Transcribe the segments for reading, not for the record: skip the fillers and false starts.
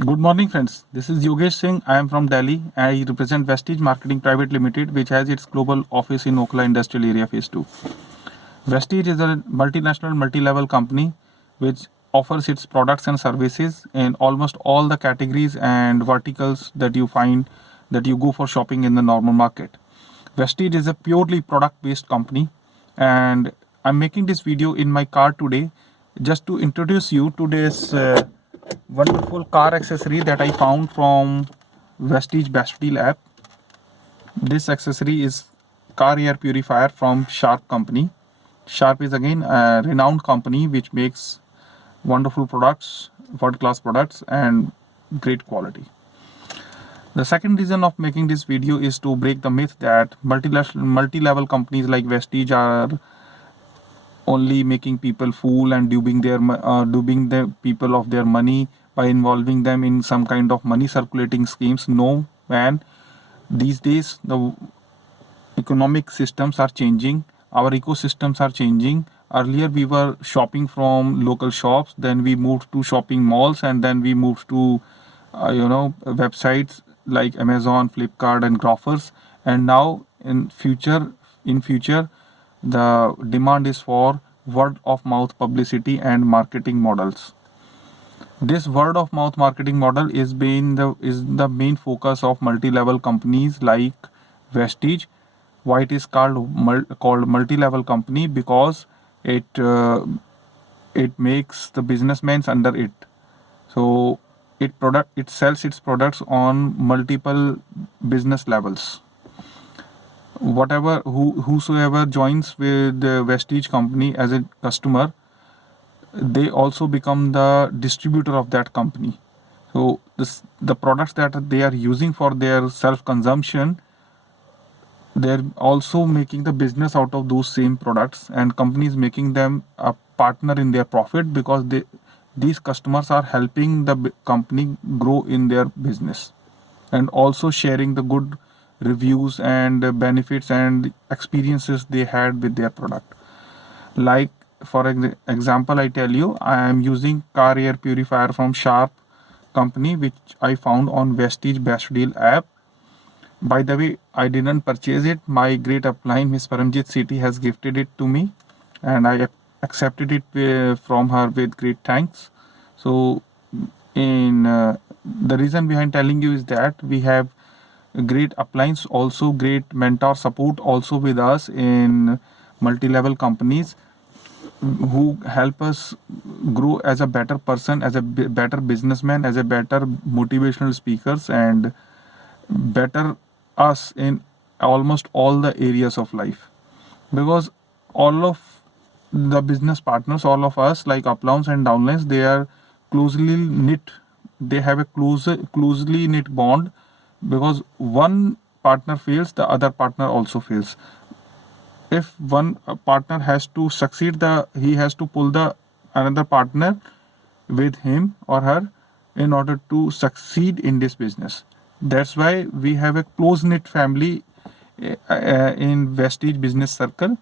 Good morning, friends. This is Yogesh Singh. I am from Delhi. I represent Vestige Marketing Private Limited, which has its global office in Okla Industrial Area Phase 2. Vestige is a multinational, multi-level company which offers its products and services in almost all the categories and verticals that you find that you go for shopping in the normal market. Vestige is a purely product-based company, and I'm making this video in my car today just to introduce you to this wonderful car accessory that I found from Vestige Bastille app. This accessory is car air purifier from Sharp company. Sharp is again a renowned company which makes wonderful products, world class products, and great quality. The second reason of making this video is to break the myth that multi-level companies like Vestige are only making people fool and duping the people of their money by involving them in some kind of money circulating schemes. No, man. These days the economic systems are changing, our ecosystems are changing. Earlier we were shopping from local shops, then we moved to shopping malls, and then we moved to websites like Amazon, Flipkart, and Grofers. And now in future the demand is for word of mouth publicity and marketing models. This word of mouth marketing model is the main focus of multi-level companies like Vestige. Why it is called multi-level company? Because it makes the businessmen under it. So it sells its products on multiple business levels. Whosoever joins with the Vestige company as a customer, they also become the distributor of that company. So the products that they are using for their self consumption, they're also making the business out of those same products, and companies making them a partner in their profit because these customers are helping the company grow in their business, and also sharing the good reviews and benefits and experiences they had with their product. Like for example, I tell you, I am using car air purifier from Sharp company, which I found on Vestige Best Deal app. By the way, I didn't purchase it. My great upline, Miss Paramjit City, has gifted it to me, and I accepted it from her with great thanks. So, in the reason behind telling you is that we have great uplines, also great mentor support, also with us in multi-level companies who help us grow as a better person, as a better businessman, as a better motivational speakers, and better us in almost all the areas of life. Because all of the business partners, all of us like uplines and downlines, they are closely knit. They have a closely knit bond, because one partner fails, the other partner also fails. If one partner has to succeed, the he has to pull the another partner with him or her in order to succeed in this business. That's why we have a close knit family in Vestige Business Circle,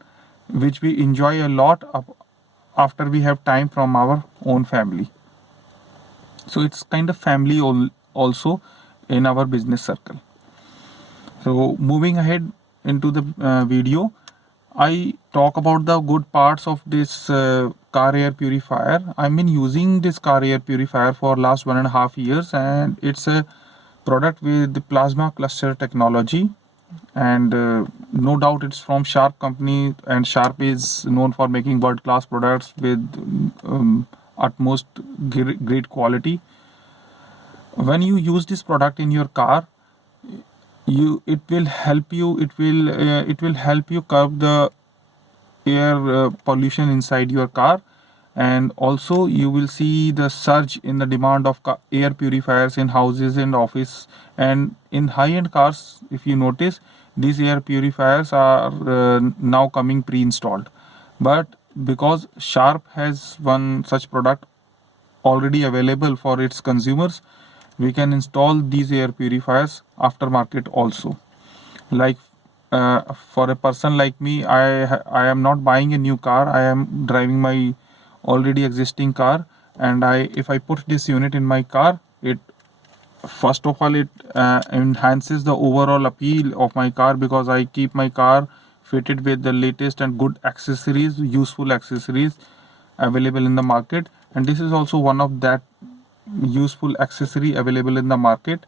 which we enjoy a lot after we have time from our own family. So it's kind of family also in our business circle. So moving ahead into the video, I talk about the good parts of this car air purifier. I've been using this car air purifier for last 1.5 years, and it's a product with the plasma cluster technology. And no doubt it's from Sharp company, and Sharp is known for making world class products with utmost great quality. When you use this product in your car, it will help you curb the air pollution inside your car. And also you will see the surge in the demand of air purifiers in houses and office. And in high end cars, if you notice, these air purifiers are now coming pre-installed. But because Sharp has one such product already available for its consumers, we can install these air purifiers aftermarket also. Like for a person like me, I am not buying a new car. I am driving my already existing car, and if I put this unit in my car, it First of all, it enhances the overall appeal of my car because I keep my car fitted with the latest and good accessories, useful accessories available in the market, and this is also one of that useful accessory available in the market.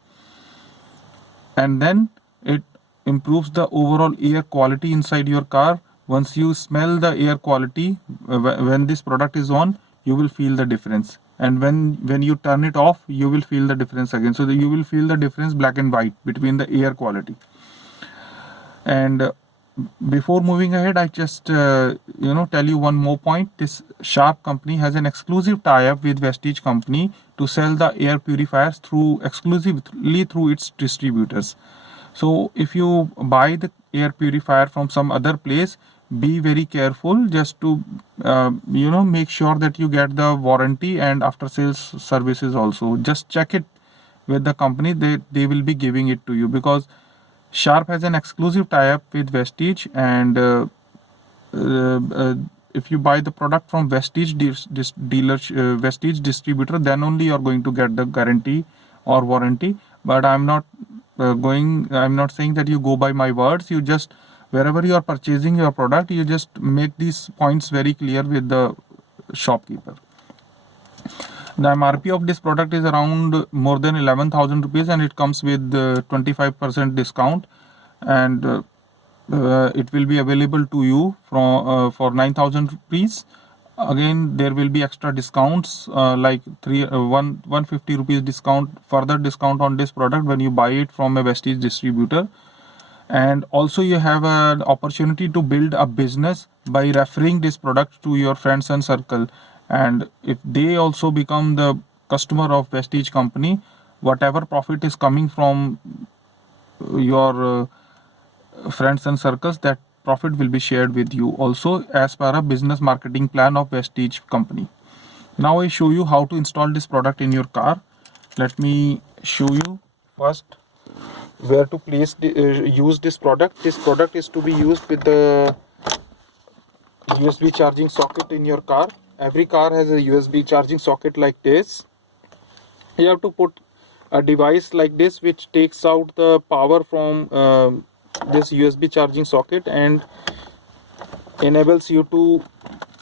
And then it improves the overall air quality inside your car. Once you smell the air quality, when this product is on, you will feel the difference, and when you turn it off, you will feel the difference again. So you will feel the difference black and white between the air quality. And before moving ahead, I just tell you one more point. This Sharp company has an exclusive tie-up with Vestige company to sell the air purifiers through exclusively through its distributors. So if you buy the air purifier from some other place, be very careful just to make sure that you get the warranty and after sales services also. Just check it with the company. They will be giving it to you because Sharp has an exclusive tie-up with Vestige, and if you buy the product from Vestige Vestige distributor, then only you are going to get the guarantee or warranty. But I'm not saying that you go by my words. You just, wherever you are purchasing your product, you just make these points very clear with the shopkeeper. The MRP of this product is around more than 11,000 rupees, and it comes with 25% discount, and it will be available to you for 9,000 rupees. Again, there will be extra discounts like 150 rupees discount, further discount on this product when you buy it from a Vestige distributor. And also you have an opportunity to build a business by referring this product to your friends and circle, and if they also become the customer of Vestige company, whatever profit is coming from your friends and circles, that profit will be shared with you also as per a business marketing plan of Vestige company. Now I show you how to install this product in your car. Let me show you first where to place use this product. This product is to be used with the USB charging socket in your car. Every car has a USB charging socket like this. You have to put a device like this which takes out the power from this USB charging socket and enables you to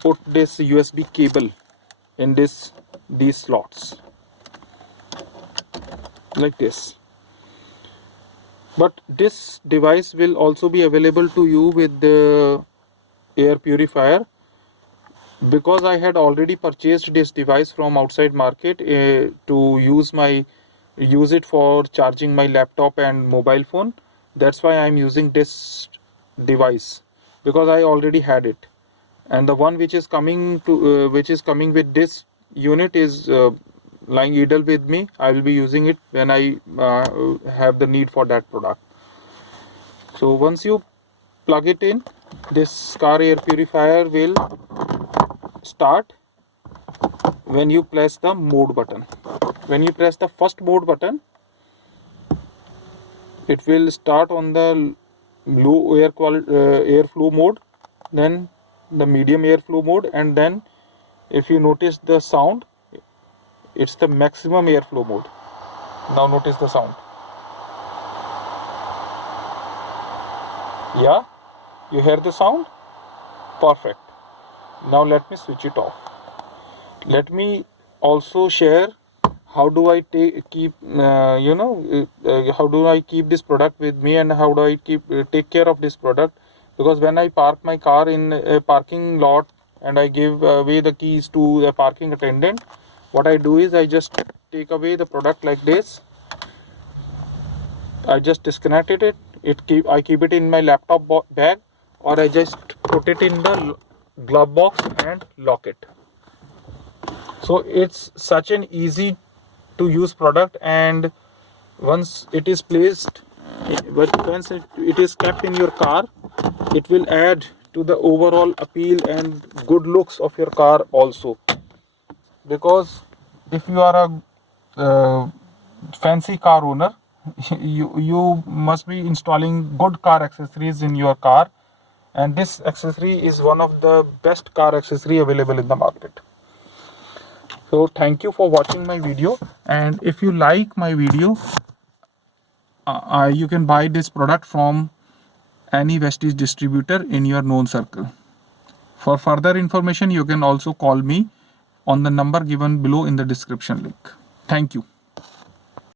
put this USB cable in these slots like this. But this device will also be available to you with the air purifier. Because I had already purchased this device from outside market to use it for charging my laptop and mobile phone. That's why I'm using this device, because I already had it, and the one which is coming with this unit is lying idle with me. I will be using it when I have the need for that product. So once you plug it in, this car air purifier will start when you press the mode button. When you press the first mode button, it will start on the low airflow mode, then the medium airflow mode, and then if you notice the sound, it's the maximum airflow mode. Now notice the sound. Yeah, you hear the sound? Perfect. Now let me switch it off. Let me also share how do I keep how do I keep this product with me, and how do I take care of this product. Because when I park my car in a parking lot and I give away the keys to the parking attendant, what I do is I just take away the product like this. I just disconnected it. I keep it in my laptop bag, or I just put it in the glove box and lock it. So it's such an easy to use product, and once it is placed, once it is kept in your car, it will add to the overall appeal and good looks of your car also. Because if you are a fancy car owner, you must be installing good car accessories in your car, and this accessory is one of the best car accessory available in the market. So thank you for watching my video, and if you like my video, you can buy this product from any Vestige distributor in your known circle. For further information, you can also call me on the number given below in the description link. Thank you.